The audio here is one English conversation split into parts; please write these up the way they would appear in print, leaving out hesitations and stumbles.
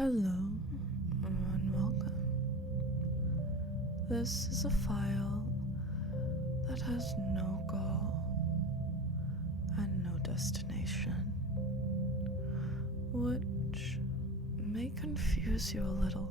Hello and welcome. This is a file that has no goal and no destination, which may confuse you a little,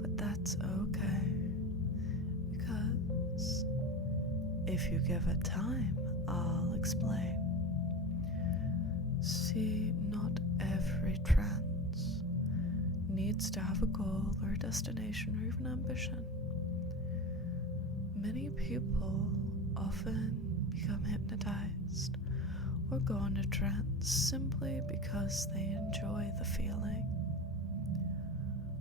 but that's okay, because if you give it time, I'll explain. See, not every trance needs to have a goal or a destination or even ambition. Many people often become hypnotized or go into trance simply because they enjoy the feeling.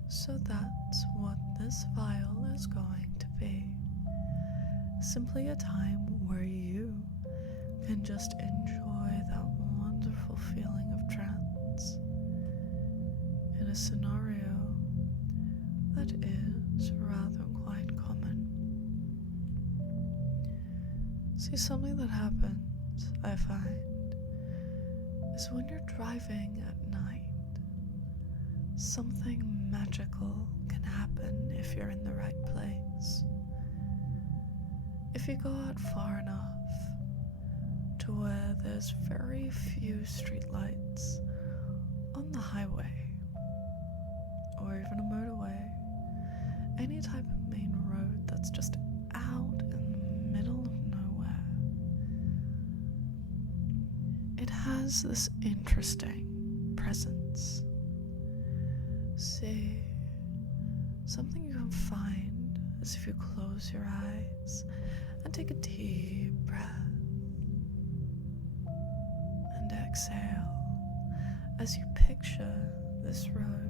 So that's what this file is going to be. Simply a time where you can just enjoy that wonderful feeling of trance in a scenario that is rather quite common. See, something that happens, I find, is when you're driving at night, something magical can happen if you're in the right place. If you go out far enough to where there's very few streetlights on the highway, or even a motorway, any type of main road that's just out in the middle of nowhere, it has this interesting presence. See, something you can find is if you close your eyes and take a deep breath and exhale as you picture this road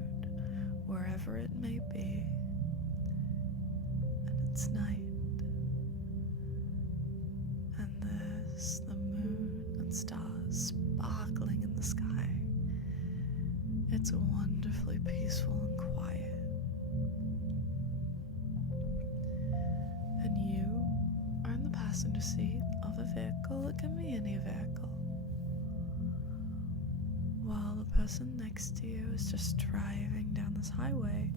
wherever it may be, and it's night, and there's the moon and stars sparkling in the sky. It's wonderfully peaceful and quiet, and you are in the passenger seat of a vehicle. It can be any vehicle, while the person next to you is just driving down this highway.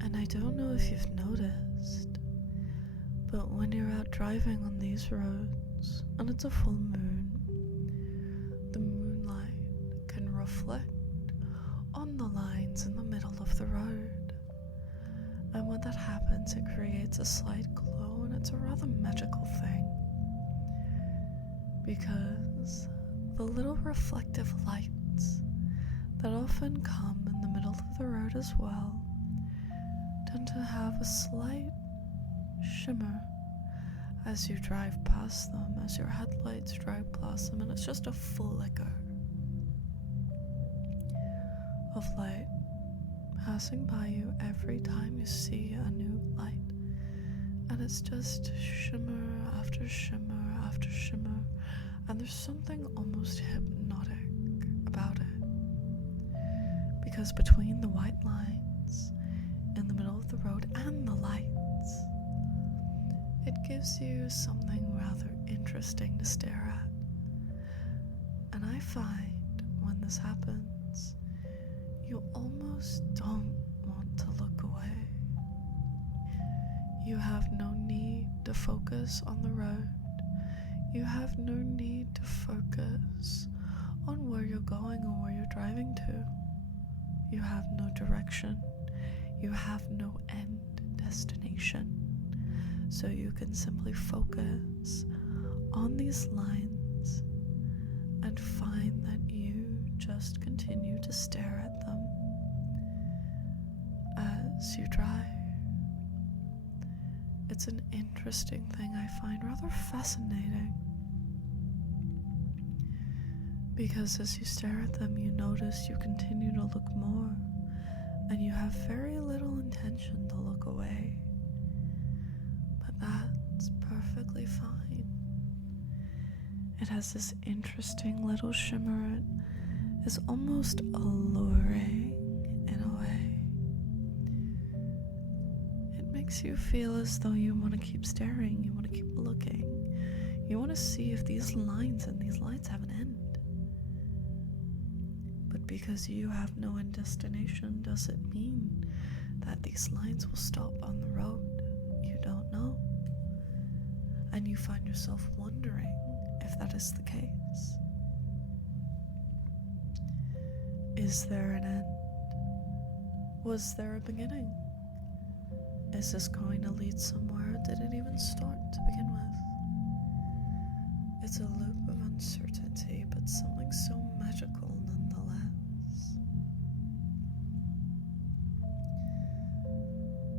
And I don't know if you've noticed, but when you're out driving on these roads and it's a full moon, the moonlight can reflect on the lines in the middle of the road. And when that happens, it creates a slight glow, and it's a rather magical thing, because the little reflective lights that often come in the middle of the road as well tend to have a slight shimmer as you drive past them, as your headlights drive past them, and it's just a flicker of light passing by you every time you see a new light. And it's just shimmer after shimmer after shimmer, and there's something almost hypnotic about it, because between the white lines in the middle of the road and the lights, it gives you something rather interesting to stare at. And I find when this happens, you almost don't want to look away. You have no need to focus on the road. You have no need to focus on where you're going or where you're driving to. You have no direction. You have no end destination. So you can simply focus on these lines and find that you just continue to stare at them as you drive. It's an interesting thing I find rather fascinating, because as you stare at them, you notice you continue to look more, and you have very little intention to look away. But that's perfectly fine. It has this interesting little shimmer. It is almost alluring in a way. It makes you feel as though you want to keep staring, you want to keep looking. You want to see if these lines and these lights have an end. But because you have no end destination doesn't mean that these lines will stop on the road. You don't know. And you find yourself wondering if that is the case. Is there an end? Was there a beginning? Is this going to lead somewhere? Did it even start to begin with? It's a loop of uncertainty, but something so magical nonetheless.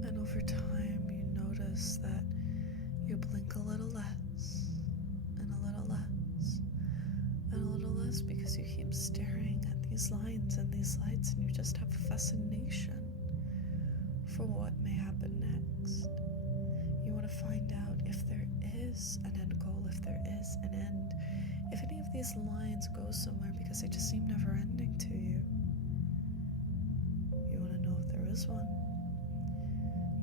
And over time, you notice that you blink a little less, and a little less, and a little less, because you keep staring at these lines and these lights, and you just have a fascination for what may happen next. You want to find out if there is an end goal, if there is an end, if any of these lines go somewhere, because they just seem never ending to you. You want to know if there is one.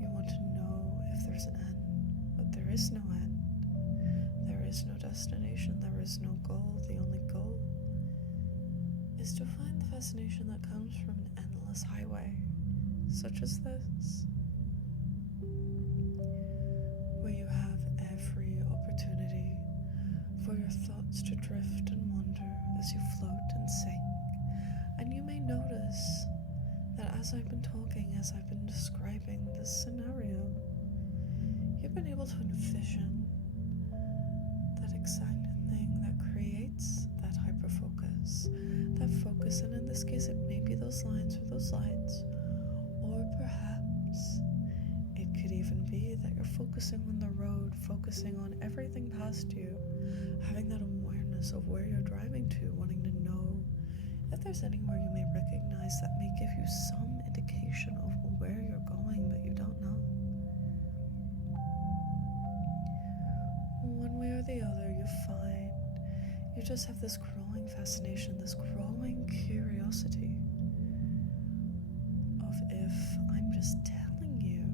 You want to know if there's an end, but there is no end. There is no destination, there is no goal. The only goal is to find the fascination that comes from an endless highway, such as this, where you have every opportunity for your thoughts to drift and wander as you float and sink. And you may notice that as I've been talking, as I've been describing this scenario, you've been able to envision that exact thing that creates that hyperfocus, that focus, and in this case it may be those lines or those lights, or perhaps it could even be that you're focusing on the road, focusing on everything past you, having that awareness of where you're driving to, wanting to know if there's anywhere you may recognize that may give you some indication of where you're going, but you don't know. One way or the other, you find you just have this growing fascination, this growing curiosity of if I'm just telling you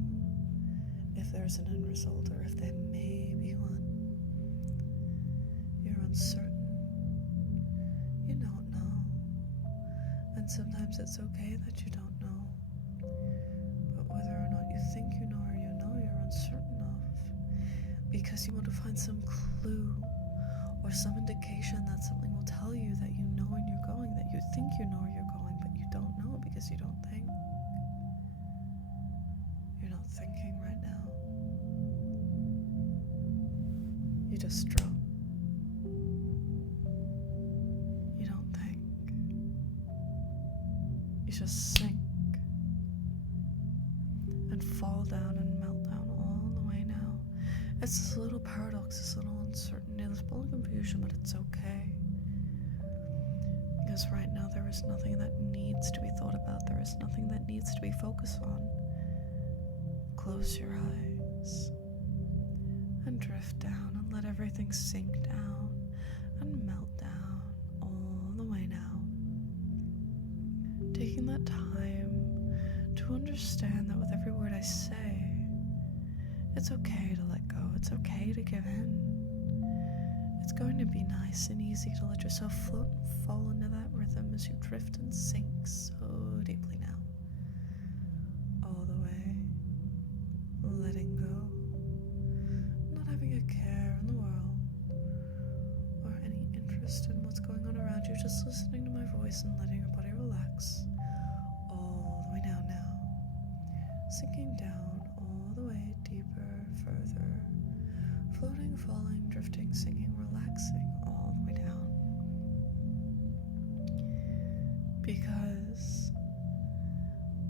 if there's an end result or if there may be one. You're uncertain. You don't know. And sometimes it's okay that you don't know. But whether or not you think you know or you know, you're uncertain of. Because you want to find some clue or some indication that something will tell you that you know where you're going, that you think you know where you're going, but you don't know because you don't think. You're not thinking right now. You just drop. You don't think. You just sink and fall down and melt down all the way now. It's this little paradox, this little uncertainty, this little confusion, but it's okay. Because right now there is nothing that needs to be thought about. There is nothing that needs to be focused on. Close your eyes and drift down and let everything sink down and melt down all the way now. Taking that time to understand that with every word I say, it's okay to let go. It's okay to give in. It's going to be nice and easy to let yourself float and fall into that rhythm as you drift and sink so deeply now. All the way. Letting go. Not having a care in the world or any interest in what's going on around you. Just listening to my voice and letting your body relax all the way down now. Sinking down all the way deeper, further. Floating, falling, drifting, sinking, relaxing all the way down. Because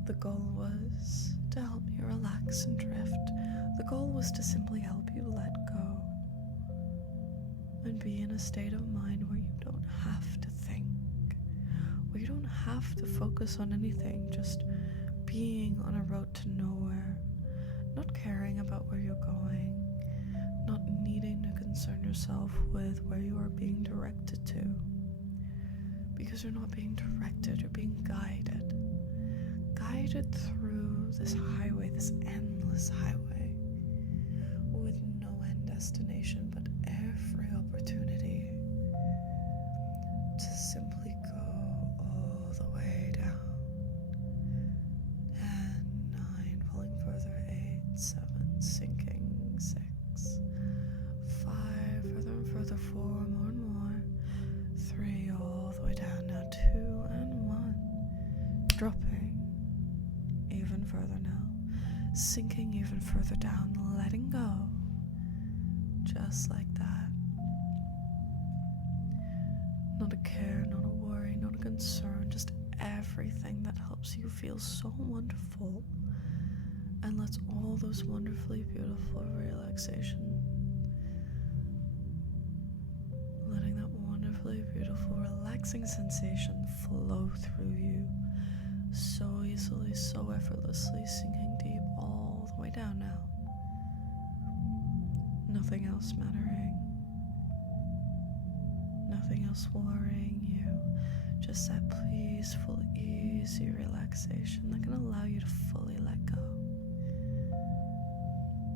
the goal was to help you relax and drift. The goal was to simply help you let go and be in a state of mind where you don't have to think, where you don't have to focus on anything, just being on a road to nowhere, not caring about where you're going, not needing to concern yourself with where you are being directed to, because you're not being directed, you're being guided through this highway, this endless highway, with no end destination, but every opportunity to simply go all the way. dropping even further now, sinking even further down, letting go, just like that. Not a care, not a worry, not a concern, just everything that helps you feel so wonderful and lets all those wonderfully beautiful relaxation, letting that wonderfully beautiful relaxing sensation flow through you so easily, so effortlessly, sinking deep all the way down now. Nothing else mattering, nothing else worrying you, just that peaceful, easy relaxation that can allow you to fully let go.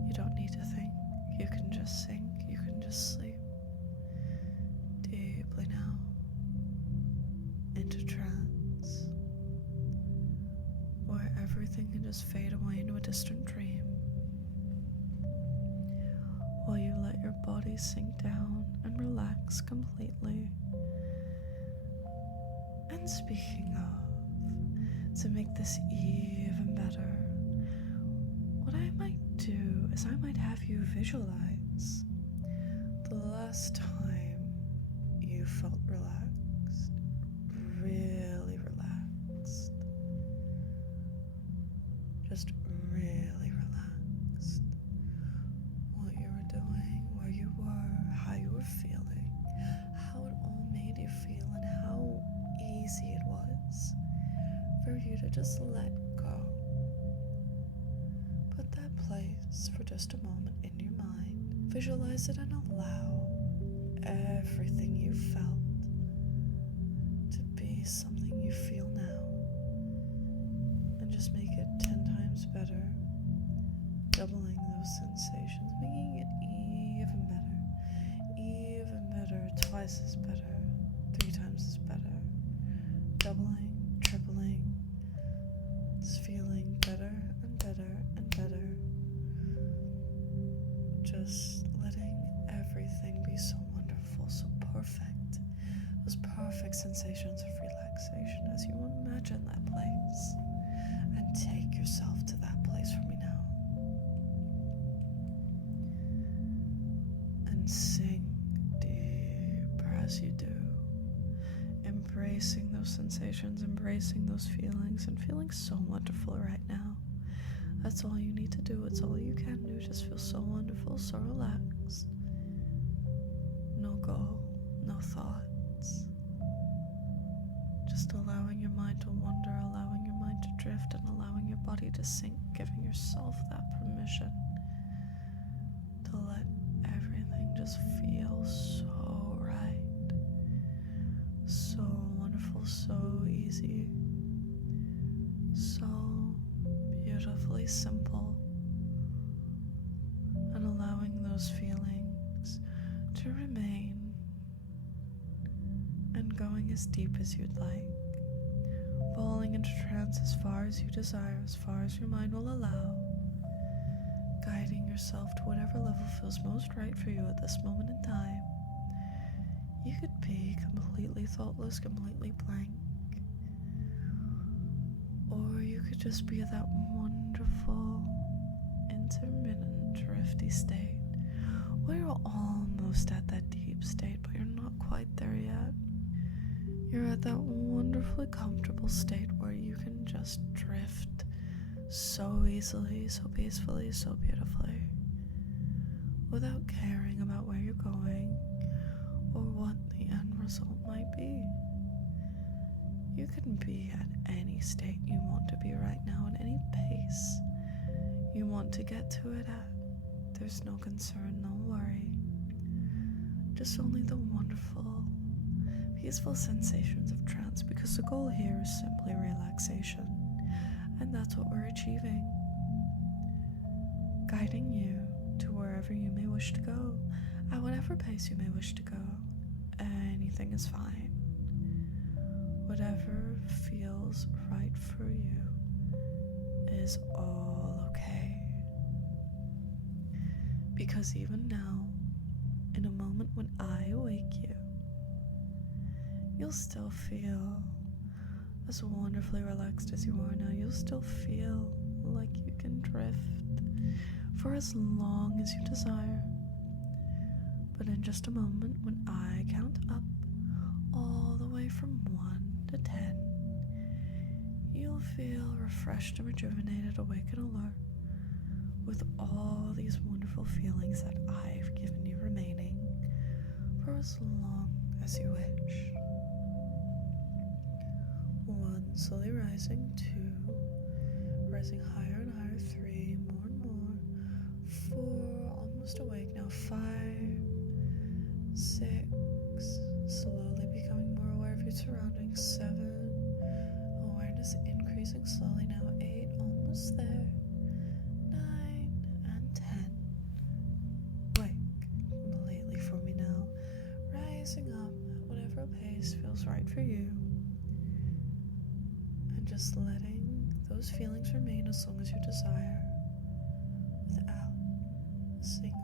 You don't need to think, you can just sink, you can just sleep deeply now into trance, where everything can just fade away into a distant dream, while you let your body sink down and relax completely. And speaking of, to make this even better, what I might do is I might have you visualize the last time you felt relaxed, really relaxed, just really relaxed. What you were doing, where you were, how you were feeling, how it all made you feel, and how easy it was for you to just let go. Put that place for just a moment in your mind. Visualize it and allow everything you felt to be something you feel now. And just make it 10 times better, doubling those sensations, making it even better, twice as better, 3 times as better, doubling, tripling. It's feeling better and better and better. Just letting everything be so wonderful, so perfect. Those perfect sensations of relaxation as you imagine that place. And take yourself to that place for me now. And sink deeper as you do. Embracing those sensations, embracing those feelings, and feeling so wonderful right now. That's all you need to do. It's all you can do. Just feel so wonderful, so relaxed. No goal, no thoughts. Just allowing your mind to wander, allowing your mind to drift, and allowing your body to sink, giving yourself that permission to let everything just feel so right. So wonderful, so easy, so beautifully simple, and allowing those feelings to remain and going as deep as you'd like, falling into trance as far as you desire, as far as your mind will allow, guiding yourself to whatever level feels most right for you at this moment in time. You could be completely thoughtless, completely blank, or you could just be that wonderful, intermittent, drifty state where you're almost at that deep state, but you're not quite there yet. You're at that wonderfully comfortable state where you can just drift so easily, so peacefully, so beautifully, without caring about where you're going or what the end result might be. You can be at any state you want to be right now, at any pace you want to get to it at. There's no concern, no worry, just only the wonderful, peaceful sensations of trance, because the goal here is simply relaxation, and that's what we're achieving. Guiding you to wherever you may wish to go, at whatever pace you may wish to go. Anything is fine. Whatever feels right for you is all okay. Because even now, in a moment when I awake you, you'll still feel as wonderfully relaxed as you are now, you'll still feel like you can drift for as long as you desire. But in just a moment, when I count up all the way from 1 to 10, you'll feel refreshed and rejuvenated, awake and alert, with all these wonderful feelings that I've given you remaining for as long as you wish. 1, slowly rising. 2, rising higher and higher. 3, more and more. 4, almost awake now. 5, 6, slowly becoming more aware of your surroundings. 7, awareness increasing slowly now. 8, almost there. 9 and 10. Wake completely for me now, rising up at whatever pace feels right for you, and just letting those feelings remain as long as you desire, without a single